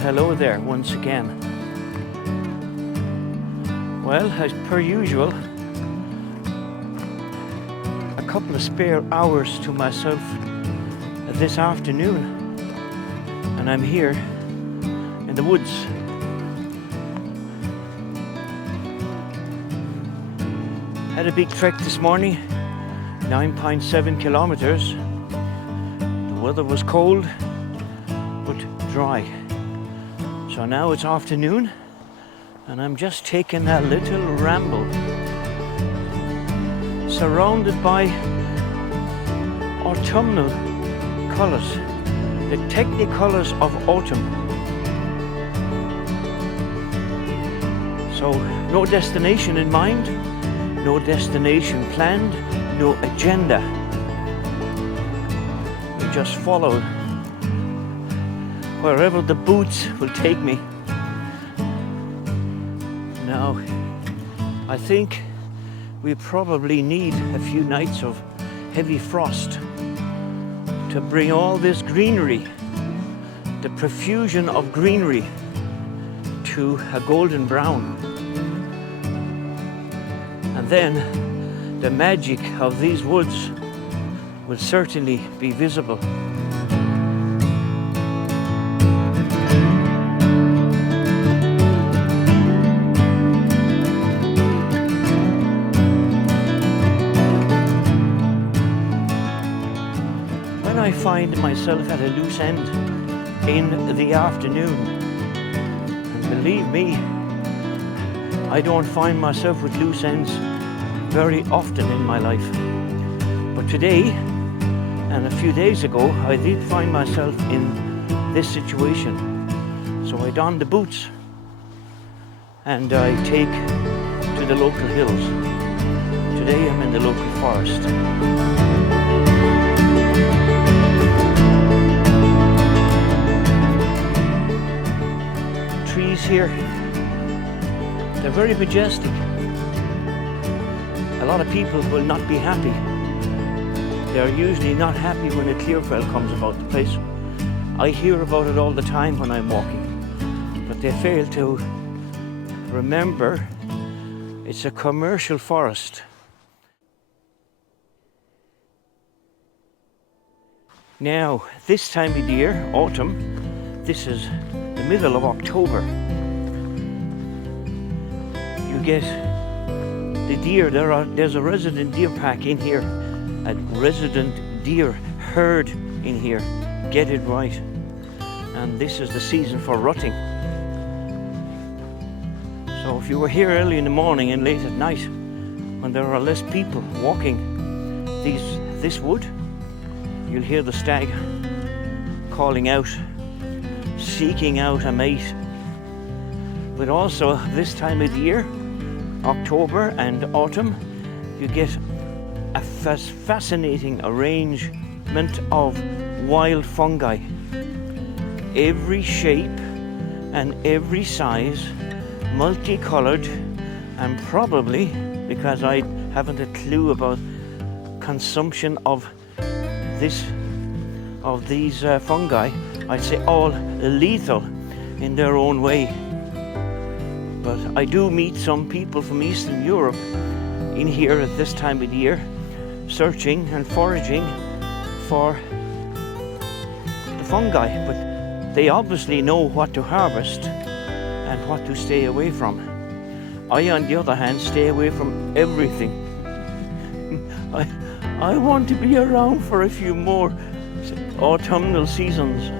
hello there once again. Well, as per usual, a couple of spare hours to myself this afternoon, and I'm here in the woods. Had a big trek this morning, 9.7 kilometers. The weather was cold but dry. So now it's afternoon and I'm just taking a little ramble, surrounded by autumnal colours, the technicolors of autumn. So no destination in mind, no destination planned, no agenda. We just follow wherever the boots will take me. Now, I think we probably need a few nights of heavy frost to bring all this greenery, the profusion of greenery, to a golden brown. And then the magic of these woods will certainly be visible. When I find myself at a loose end in the afternoon, and believe me, I don't find myself with loose ends very often in my life. But today, and a few days ago, I did find myself in this situation. So I don the boots and I take to the local hills. Today I'm in the local forest. Trees here, they're very majestic. A lot of people will not be happy. They're usually not happy when a clearfell comes about the place. I hear about it all the time when I'm walking, but they fail to remember it's a commercial forest. Now, this time of year, autumn, this is the middle of October. You get the deer. There's a resident deer pack in here, a resident deer herd in here. Get it right. And this is the season for rutting. So if you were here early in the morning and late at night, when there are less people walking this wood, you'll hear the stag calling out, seeking out a mate. But also this time of the year, October and autumn, you get a fascinating arrangement of wild fungi. Every shape and every size, multicolored, and probably, because I haven't a clue about consumption of these fungi, I'd say all lethal in their own way. But I do meet some people from Eastern Europe in here at this time of the year, searching and foraging for the fungi, but they obviously know what to harvest and what to stay away from. I, on the other hand, stay away from everything. I want to be around for a few more autumnal seasons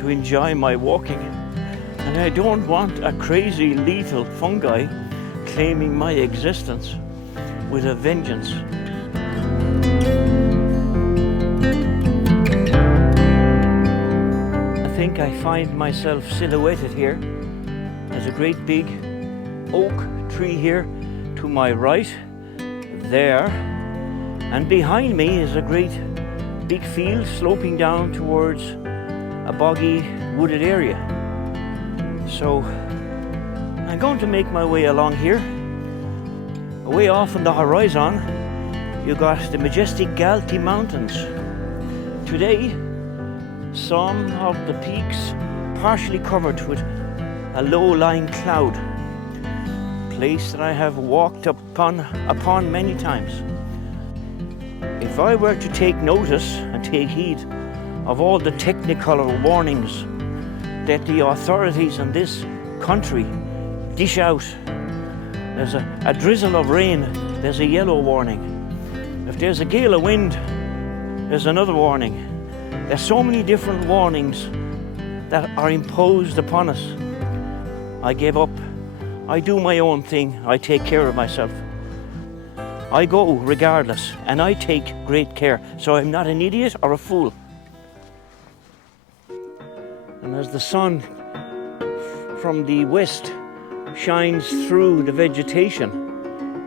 to enjoy my walking. And I don't want a crazy lethal fungi claiming my existence with a vengeance. I think I find myself silhouetted here. There's a great big oak tree here to my right, there, and behind me is a great big field sloping down towards a boggy wooded area. So I'm going to make my way along here. Way off on the horizon, you got the majestic Galti Mountains. Today, some of the peaks partially covered with a low-lying cloud, place that I have walked upon many times. If I were to take notice and take heed of all the technicolor warnings that the authorities in this country dish out, there's a drizzle of rain, there's a yellow warning. If there's a gale of wind, there's another warning. There's so many different warnings that are imposed upon us. I give up. I do my own thing. I take care of myself. I go regardless, and I take great care, so I'm not an idiot or a fool. And as the sun from the west shines through the vegetation,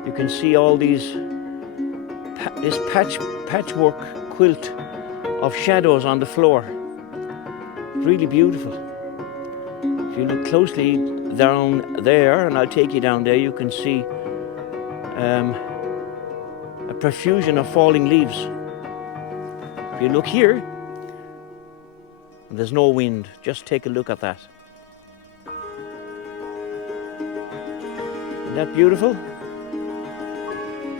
you can see all this patchwork quilt of shadows on the floor. Really beautiful. If you look closely down there, and I'll take you down there, you can see a profusion of falling leaves. If you look here, there's no wind. Just take a look at that. Isn't that beautiful?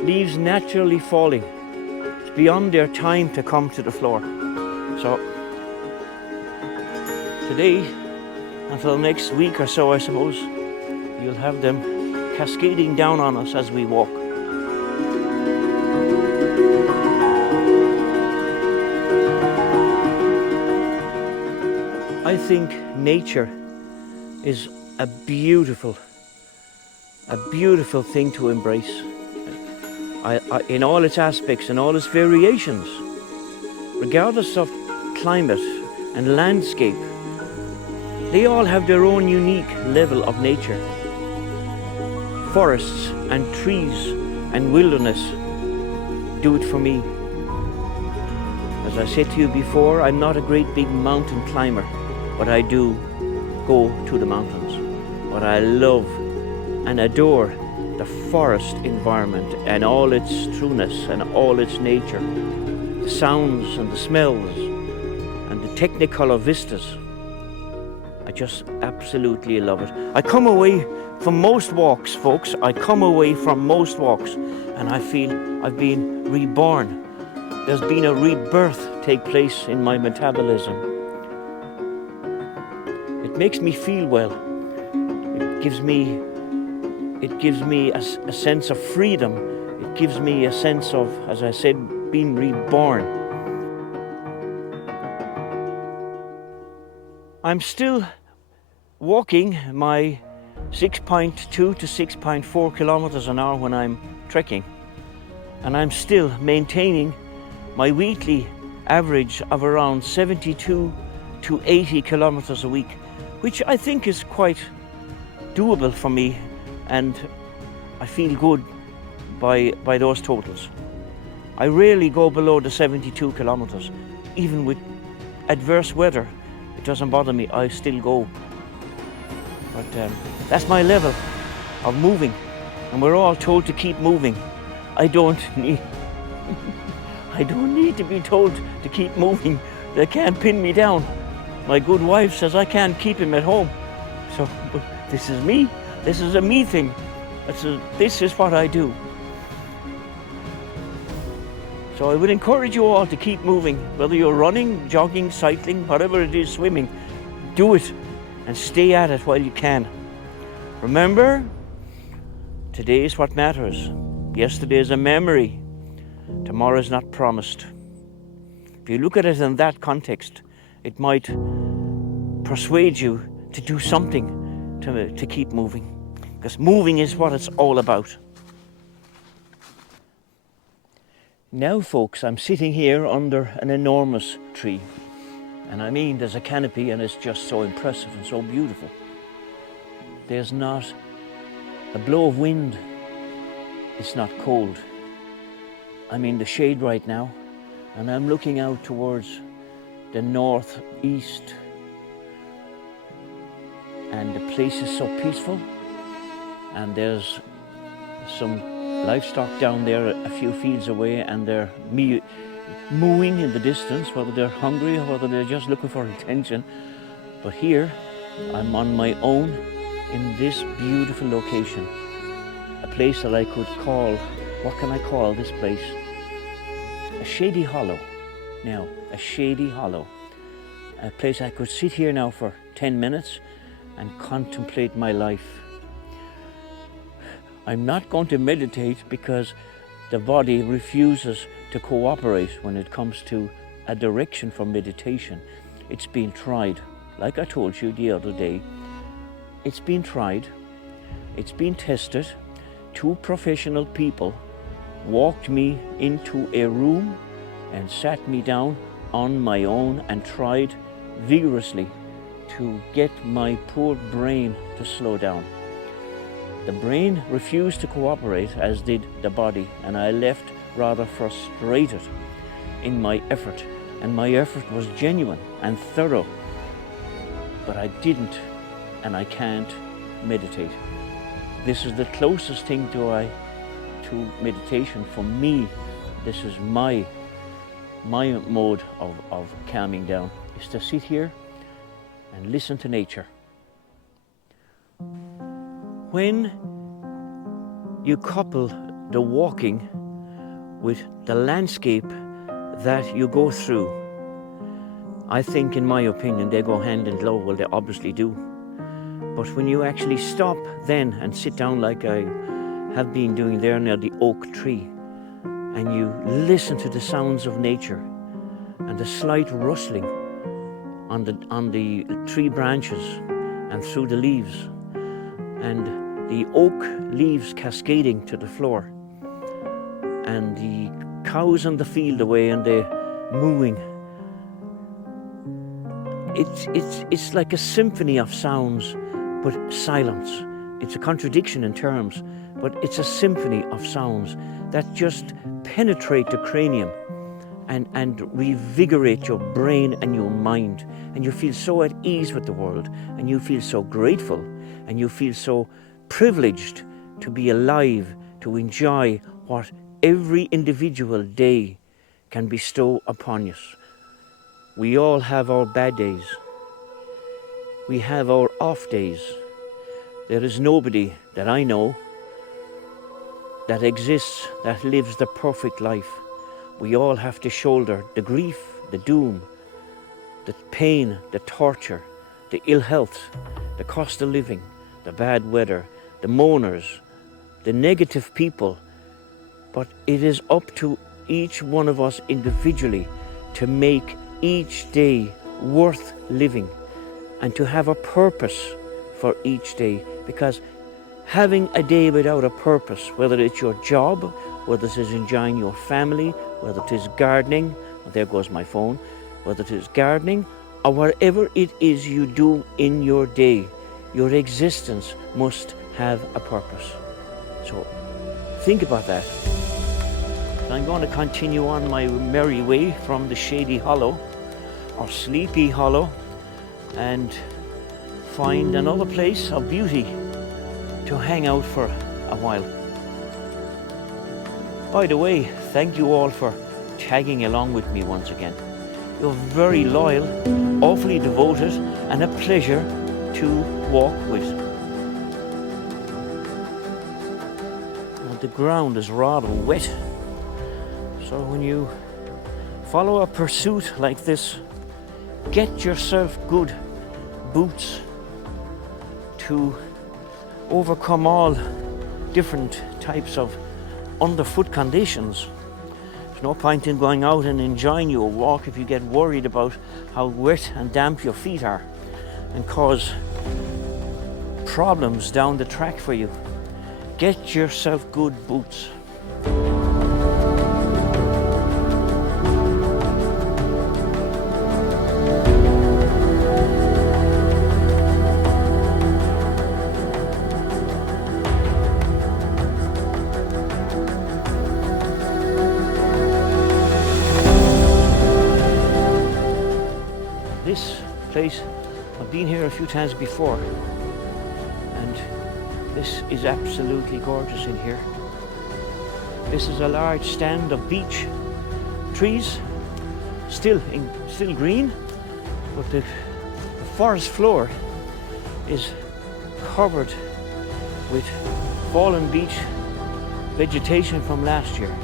Leaves naturally falling. It's beyond their time to come to the floor. So today, until next week or so, I suppose, you'll have them cascading down on us as we walk. I think nature is a beautiful thing to embrace. In all its aspects and all its variations, regardless of climate and landscape, they all have their own unique level of nature. Forests and trees and wilderness do it for me. As I said to you before, I'm not a great big mountain climber, but I do go to the mountains. But I love and adore the forest environment and all its trueness and all its nature, the sounds and the smells and the technicolor vistas. I just absolutely love it. I come away from most walks, folks, and I feel I've been reborn. There's been a rebirth take place in my metabolism. It makes me feel well. It gives me a sense of freedom. It gives me a sense of, as I said, being reborn. I'm still walking my 6.2 to 6.4 kilometers an hour when I'm trekking, and I'm still maintaining my weekly average of around 72 to 80 kilometers a week, which I think is quite doable for me, and I feel good by those totals. I rarely go below the 72 kilometers. Even with adverse weather, it doesn't bother me, I still go. But that's my level of moving, and we're all told to keep moving. I don't need to be told to keep moving. They can't pin me down. My good wife says I can't keep him at home. So this is me. This is a me thing. This is what I do. So I would encourage you all to keep moving, whether you're running, jogging, cycling, whatever it is, swimming. Do it and stay at it while you can. Remember, today is what matters. Yesterday is a memory. Tomorrow is not promised. If you look at it in that context, it might persuade you to do something to keep moving, because moving is what it's all about. Now, folks, I'm sitting here under an enormous tree, and I mean there's a canopy, and it's just so impressive and so beautiful. There's not a blow of wind. It's not cold. I'm in the shade right now, and I'm looking out towards the northeast, and the place is so peaceful, and there's some livestock down there a few fields away, and they're mooing in the distance, whether they're hungry or whether they're just looking for attention. But here, I'm on my own in this beautiful location. A place that I could call, what can I call this place? A shady hollow. Now, a shady hollow. A place I could sit here now for 10 minutes and contemplate my life. I'm not going to meditate because the body refuses to cooperate when it comes to a direction for meditation. It's been tried. Like I told you the other day, it's been tried, it's been tested. 2 professional people walked me into a room and sat me down on my own and tried vigorously to get my poor brain to slow down. The brain refused to cooperate, as did the body, and I left rather frustrated in my effort, and my effort was genuine and thorough. But I didn't and I can't meditate. This is the closest thing to meditation for me. This is my mode of calming down, is to sit here and listen to nature. When you couple the walking with the landscape that you go through, I think, in my opinion, they go hand in glove. Well, they obviously do. But when you actually stop then and sit down like I have been doing there near the oak tree, and you listen to the sounds of nature and the slight rustling on the tree branches and through the leaves, and the oak leaves cascading to the floor, and the cows in the field away and they mooing. It's like a symphony of sounds, but silence. It's a contradiction in terms, but it's a symphony of sounds that just penetrate the cranium and revigorate your brain and your mind. And you feel so at ease with the world, and you feel so grateful, and you feel so privileged to be alive, to enjoy what every individual day can bestow upon us. We all have our bad days. We have our off days. There is nobody that I know that exists that lives the perfect life. We all have to shoulder the grief, the doom, the pain, the torture, the ill health, the cost of living, the bad weather, the moaners, the negative people. But it is up to each one of us individually to make each day worth living and to have a purpose for each day, because having a day without a purpose, whether it's your job, whether it is enjoying your family, whether it is gardening, there goes my phone, whether it is gardening or whatever it is you do in your day, your existence must have a purpose. So think about that. I'm going to continue on my merry way from the shady hollow or sleepy hollow and find another place of beauty to hang out for a while. By the way, thank you all for tagging along with me once again. You're very loyal, awfully devoted, and a pleasure to walk with. And the ground is rather wet, so when you follow a pursuit like this, get yourself good boots to overcome all different types of underfoot conditions. There's no point in going out and enjoying your walk if you get worried about how wet and damp your feet are and cause problems down the track for you. Get yourself good boots. This place, I've been here a few times before, and this is absolutely gorgeous in here. This is a large stand of beech trees, still green, but the forest floor is covered with fallen beech vegetation from last year.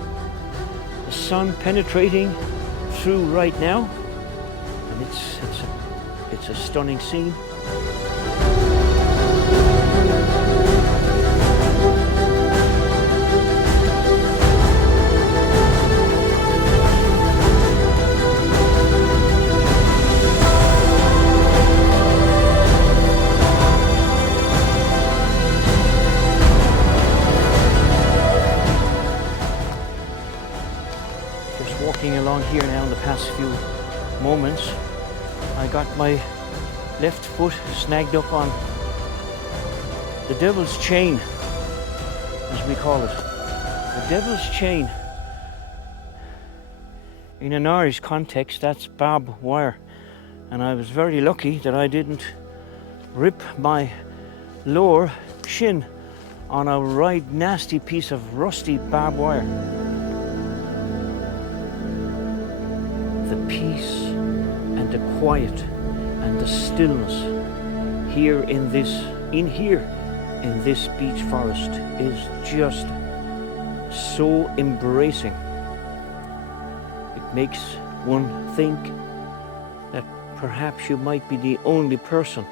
The sun penetrating through right now, and it's a stunning scene. Walking along here now in the past few moments, I got my left foot snagged up on the devil's chain, as we call it. The devil's chain. In an Irish context, that's barbed wire, and I was very lucky that I didn't rip my lower shin on a right nasty piece of rusty barbed wire. The peace and the quiet and the stillness here in this beech forest is just so embracing. It makes one think that perhaps you might be the only person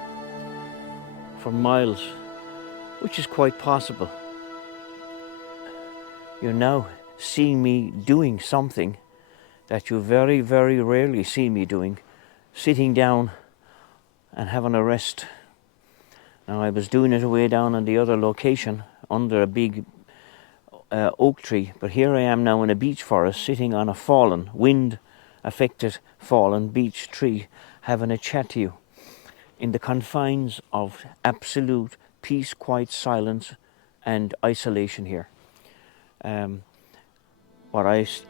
for miles, which is quite possible. You're now seeing me doing something that you very, very rarely see me doing, sitting down and having a rest. Now, I was doing it away down on the other location under a big oak tree, but here I am now in a beech forest, sitting on a fallen, wind-affected fallen beech tree, having a chat to you in the confines of absolute peace, quiet silence and isolation here.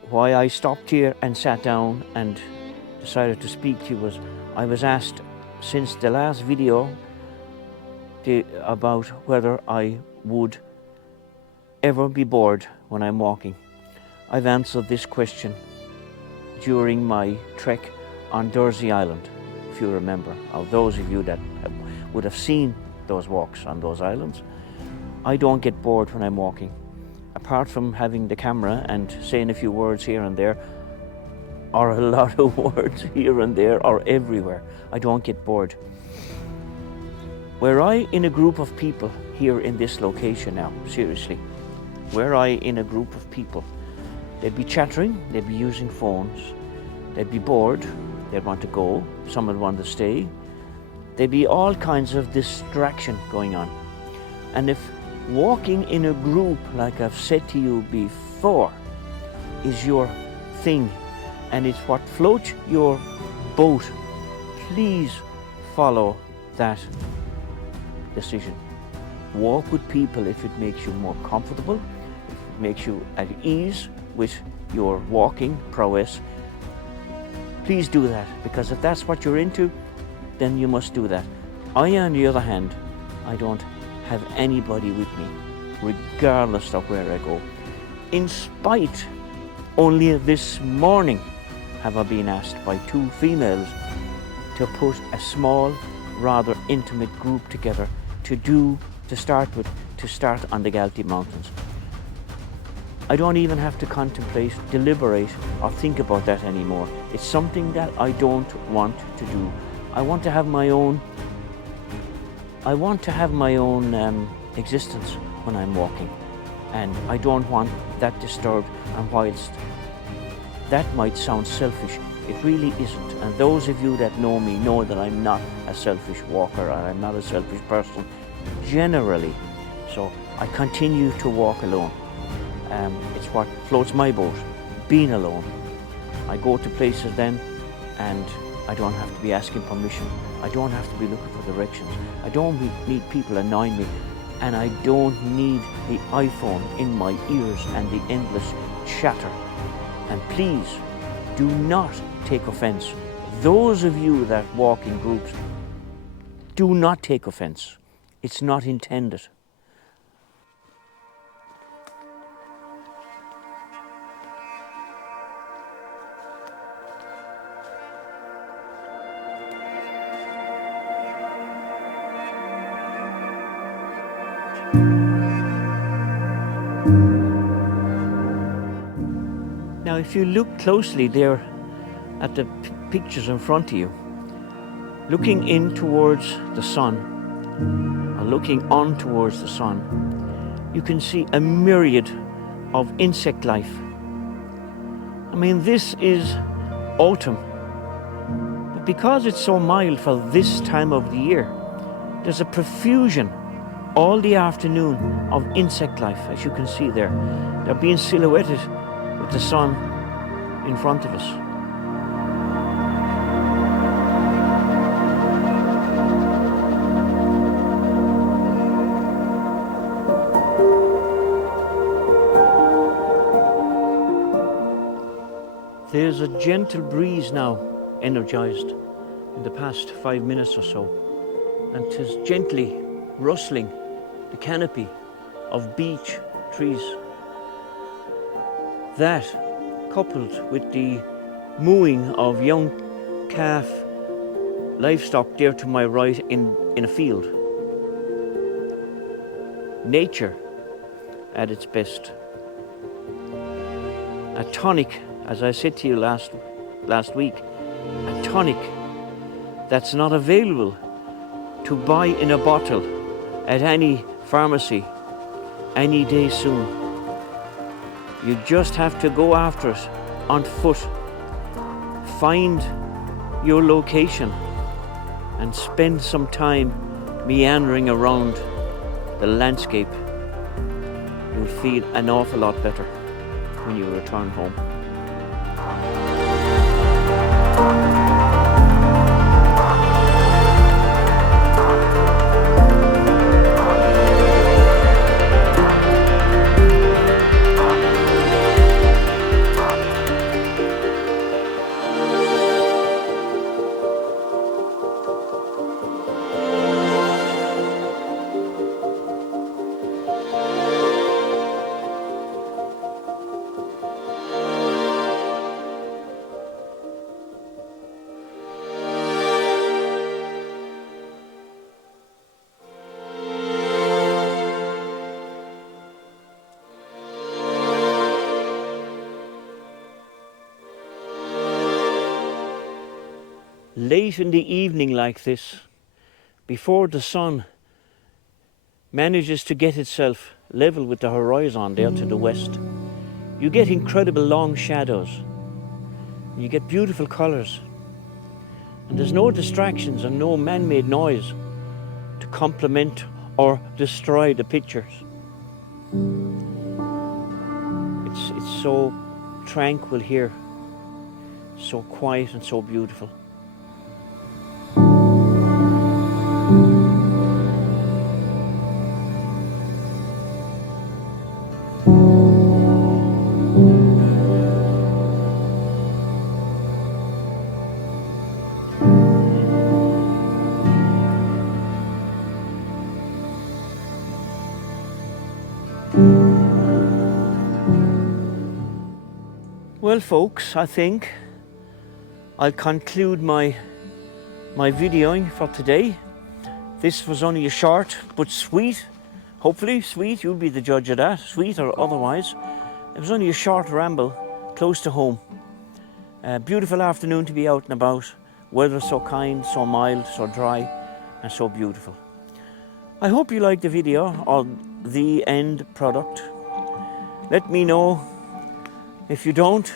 Why I stopped here and sat down and decided to speak to you was I was asked since the last video about whether I would ever be bored when I'm walking. I've answered this question during my trek on Dursey Island, if you remember, or those of you that would have seen those walks on those islands. I don't get bored when I'm walking. Apart from having the camera and saying a few words here and there, or a lot of words here and there, or everywhere, I don't get bored. Were I in a group of people here in this location now, seriously, were I in a group of people, they'd be chattering, they'd be using phones, they'd be bored, they'd want to go, some would want to stay, there'd be all kinds of distraction going on. And if walking in a group, like I've said to you before, is your thing and it's what floats your boat, please follow that decision. Walk with people if it makes you more comfortable, if it makes you at ease with your walking prowess. Please do that, because if that's what you're into, then you must do that. I, on the other hand, I don't have anybody with me, regardless of where I go. In spite, only this morning have I been asked by two females to put a small, rather intimate group together to start on the Galtee Mountains. I don't even have to contemplate, deliberate, or think about that anymore. It's something that I don't want to do. I want to have my own existence when I'm walking, and I don't want that disturbed. And whilst that might sound selfish, it really isn't. And those of you that know me know that I'm not a selfish walker, and I'm not a selfish person generally. So I continue to walk alone. It's what floats my boat, being alone. I go to places then, and I don't have to be asking permission. I don't have to be looking for directions. I don't need people annoying me, and I don't need the iPhone in my ears and the endless chatter. And please do not take offense. Those of you that walk in groups, do not take offense. It's not intended. Now, if you look closely there at the pictures in front of you, looking in towards the sun, or looking on towards the sun, you can see a myriad of insect life. I mean, this is autumn, but because it's so mild for this time of the year, there's a profusion all the afternoon of insect life, as you can see there. They're being silhouetted with the sun in front of us. There's a gentle breeze now energized in the past 5 minutes or so, and 'tis gently rustling the canopy of beech trees. That, coupled with the mooing of young calf livestock there to my right in a field. Nature at its best. A tonic, as I said to you last week, a tonic that's not available to buy in a bottle at any pharmacy any day soon. You just have to go after it on foot, find your location and spend some time meandering around the landscape. You'll feel an awful lot better when you return home. Late in the evening like this, before the sun manages to get itself level with the horizon there to the west, you get incredible long shadows. You get beautiful colours. And there's no distractions and no man-made noise to complement or destroy the pictures. It's so tranquil here, so quiet and so beautiful. Well, folks, I think I'll conclude my videoing for today. This was only a short but sweet, hopefully sweet, you'll be the judge of that, sweet or otherwise. It was only a short ramble close to home. A beautiful afternoon to be out and about. Weather so kind, so mild, so dry and so beautiful. I hope you liked the video or the end product. Let me know if you don't,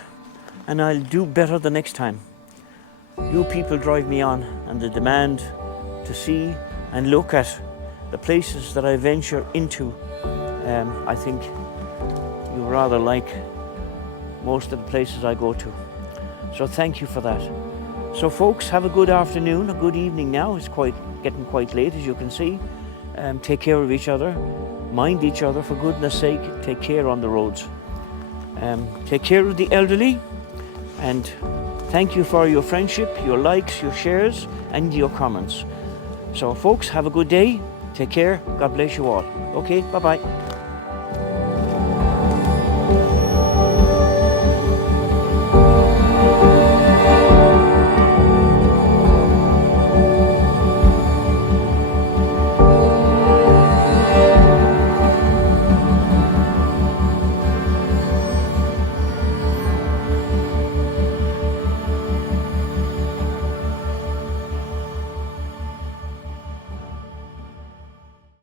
and I'll do better the next time. You people drive me on, and the demand to see and look at the places that I venture into, I think you rather like most of the places I go to. So thank you for that. So folks, have a good afternoon, a good evening now. It's getting quite late, as you can see. Take care of each other, mind each other, for goodness sake, take care on the roads. Take care of the elderly, and thank you for your friendship, your likes, your shares and your comments. So folks, have a good day, take care, God bless you all. Okay, bye-bye.